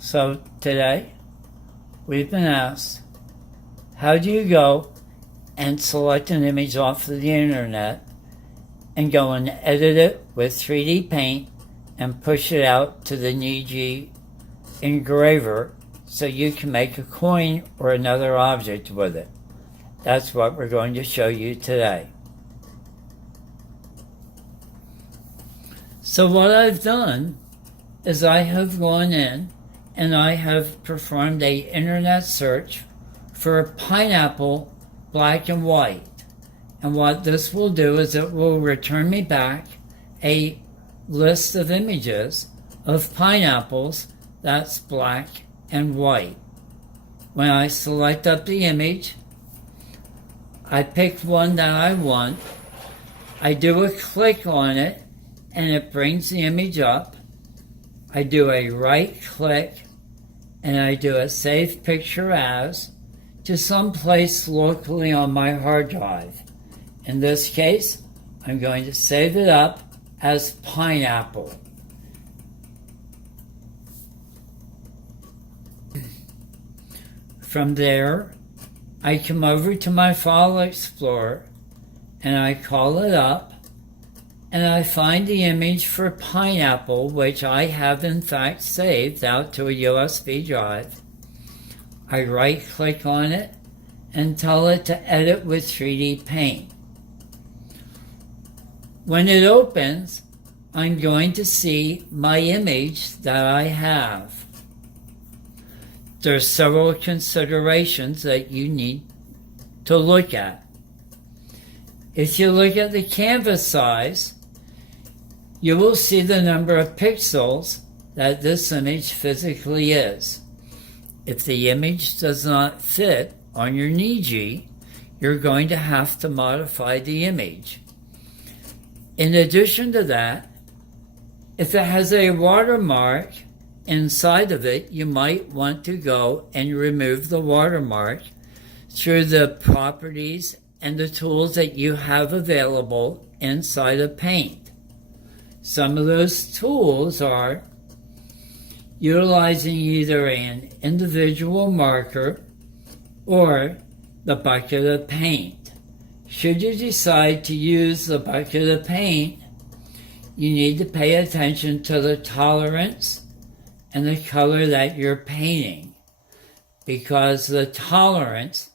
So today we've been asked, how do you go and select an image off of the internet and go and edit it with 3D paint and push it out to the Neje engraver so you can make a coin or another object with it? That's what we're going to show you today. So what I've done is I have gone in and I have performed an internet search for a pineapple black and white. And what this will do is it will return me back a list of images of pineapples that's black and white. When I select up the image, I pick one that I want, I do a click on it, and it brings the image up. I do a right click, and I do a Save Picture As to some place locally on my hard drive. In this case, I'm going to save it up as pineapple. From there, I come over to my File Explorer and I call it up and I find the image for pineapple, which I have in fact saved out to a USB drive. I right click on it and tell it to edit with 3D paint. When it opens, I'm going to see my image that I have. There's several considerations that you need to look at. If you look at the canvas size, you will see the number of pixels that this image physically is. If the image does not fit on your Neje, you're going to have to modify the image. In addition to that, if it has a watermark inside of it, you might want to go and remove the watermark through the properties and the tools that you have available inside of Paint. Some of those tools are utilizing either an individual marker or the bucket of paint. Should you decide to use the bucket of paint, you need to pay attention to the tolerance and the color that you're painting, because the tolerance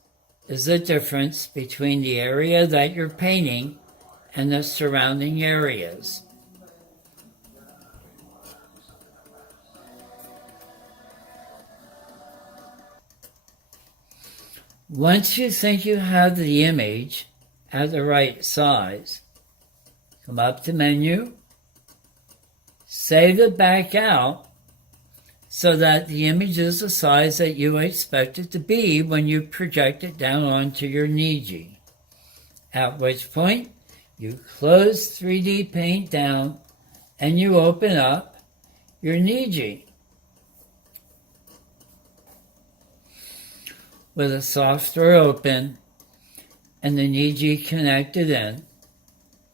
is the difference between the area that you're painting and the surrounding areas. Once you think you have the image at the right size, come up to Menu, save it back out so that the image is the size that you expect it to be when you project it down onto your Neje. At which point, you close 3D Paint down and you open up your Neje. With a software open and the Neje connected in,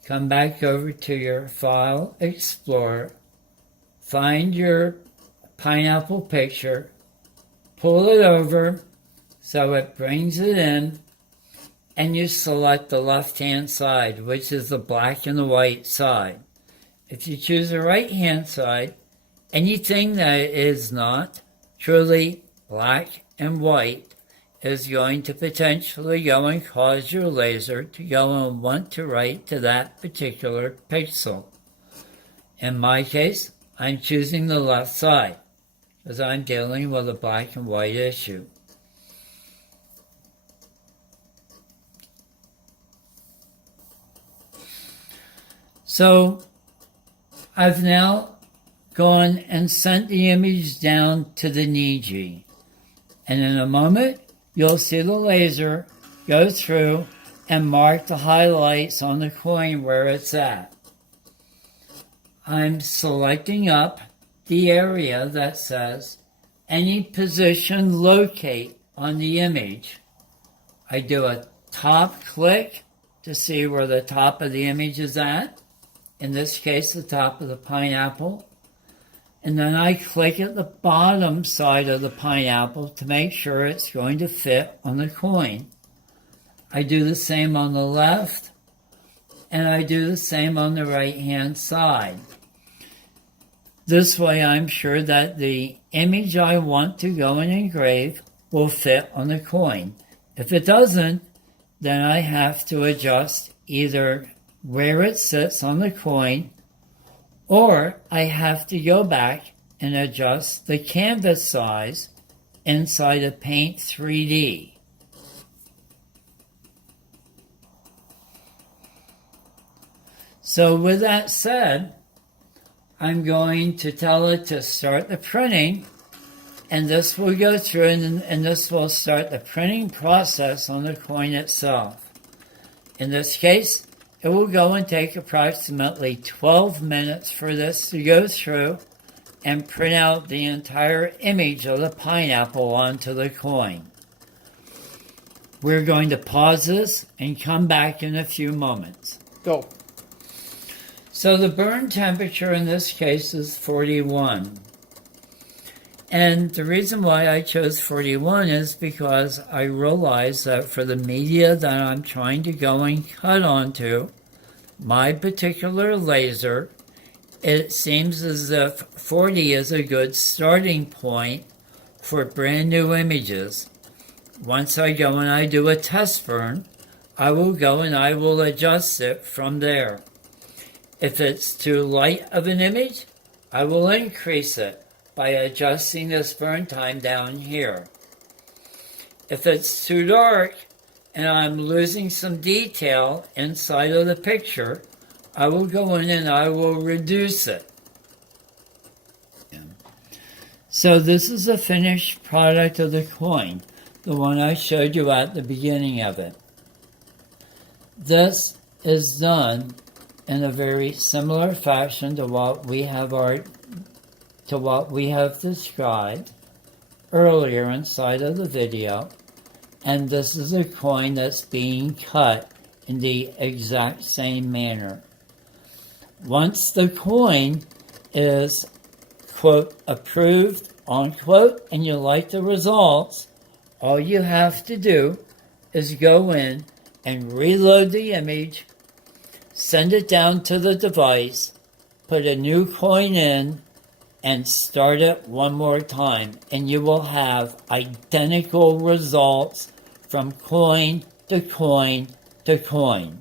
come back over to your File Explorer, find your pineapple picture, pull it over so it brings it in, and you select the left-hand side, which is the black and the white side. If you choose the right-hand side, anything that is not truly black and white is going to potentially go and cause your laser to go and want to write to that particular pixel. In my case, I'm choosing the left side because I'm dealing with a black and white issue. So I've now gone and sent the image down to the Neje, and in a moment you'll see the laser go through and mark the highlights on the coin where it's at. I'm selecting up the area that says any position locate on the image. I do a top click to see where the top of the image is at. In this case, the top of the pineapple. and then I click at the bottom side of the pineapple to make sure it's going to fit on the coin. I do the same on the left, and I do the same on the right-hand side. This way I'm sure that the image I want to go and engrave will fit on the coin. If it doesn't, then I have to adjust either where it sits on the coin, or I have to go back and adjust the canvas size inside of Paint 3D. So with that said, I'm going to tell it to start the printing, and this will go through and this will start the printing process on the coin itself. In this case, it will go and take approximately 12 minutes for this to go through and print out the entire image of the pineapple onto the coin. We're going to pause this and come back in a few moments. Go. So the burn temperature in this case is 41. And the reason why I chose 41 is because I realized that for the media that I'm trying to go and cut onto, my particular laser, it seems as if 40 is a good starting point for brand new images. Once I go and I do a test burn, I will go and I will adjust it from there. If it's too light of an image, I will increase it by adjusting this burn time down here. If it's too dark and I'm losing some detail inside of the picture, I will go in and I will reduce it. So this is a finished product of the coin, the one I showed you at the beginning of it. This is done in a very similar fashion to what we have described earlier inside of the video, and this is a coin that's being cut in the exact same manner. Once the coin is, quote, approved, unquote, and you like the results, all you have to do is go in and reload the image, send it down to the device, put a new coin in, and start it one more time, and you will have identical results from coin to coin to coin.